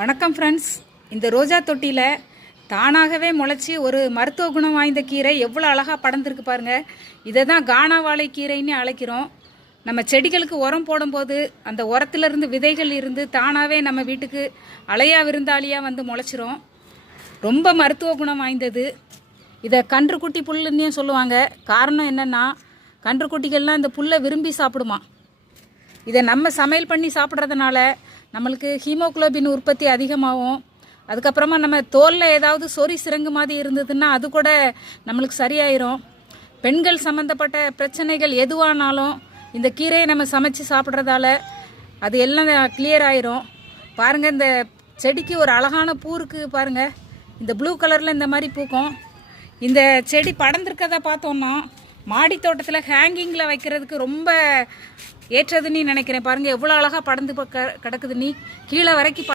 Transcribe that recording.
வணக்கம் ஃப்ரெண்ட்ஸ். இந்த ரோஜா தொட்டியில் தானாகவே முளைச்சி ஒரு மருத்துவ குணம் வாய்ந்த கீரை எவ்வளோ அழகாக படர்ந்துருக்கு பாருங்கள். இதை தான் கானா வாழைக்கீரைன்னு அழைக்கிறோம். நம்ம செடிகளுக்கு உரம் போடும்போது அந்த உரத்துலேருந்து விதைகள் இருந்து தானாகவே நம்ம வீட்டுக்கு அலையா விருந்தாளியாக வந்து முளைச்சிரும். ரொம்ப மருத்துவ குணம் வாய்ந்தது. இதை கன்றுக்குட்டி புல்லுன்னே சொல்லுவாங்க. காரணம் என்னென்னா, கன்றுக்குட்டிகள்லாம் இந்த புல்லை விரும்பி சாப்பிடுமா. இதை நம்ம சமையல் பண்ணி சாப்பிட்றதுனால நம்மளுக்கு ஹீமோகுளோபின் உற்பத்தி அதிகமாகும். அதுக்கப்புறமா நம்ம தோலில் ஏதாவது சொறி சிறங்கு மாதிரி இருந்ததுன்னா அது கூட நம்மளுக்கு சரியாயிரும். பெண்கள் சம்மந்தப்பட்ட பிரச்சனைகள் எதுவானாலும் இந்த கீரையை நம்ம சமைச்சு சாப்பிட்றதால அது எல்லாம் கிளியர் ஆயிரும். பாருங்கள், இந்த செடிக்கு ஒரு அழகான பூ இருக்குது பாருங்கள். இந்த ப்ளூ கலரில் இந்த மாதிரி பூக்கும். இந்த செடி படர்ந்துருக்கதை பார்த்தோன்னா மாடி தோட்டத்தில் ஹேங்கிங்கில் வைக்கிறதுக்கு ரொம்ப ஏற்றதுன்னு நினைக்கிறேன். பாருங்கள் எவ்வளோ அழகாக படர்ந்து கிடக்குது. நீ கீழே வரைக்கும்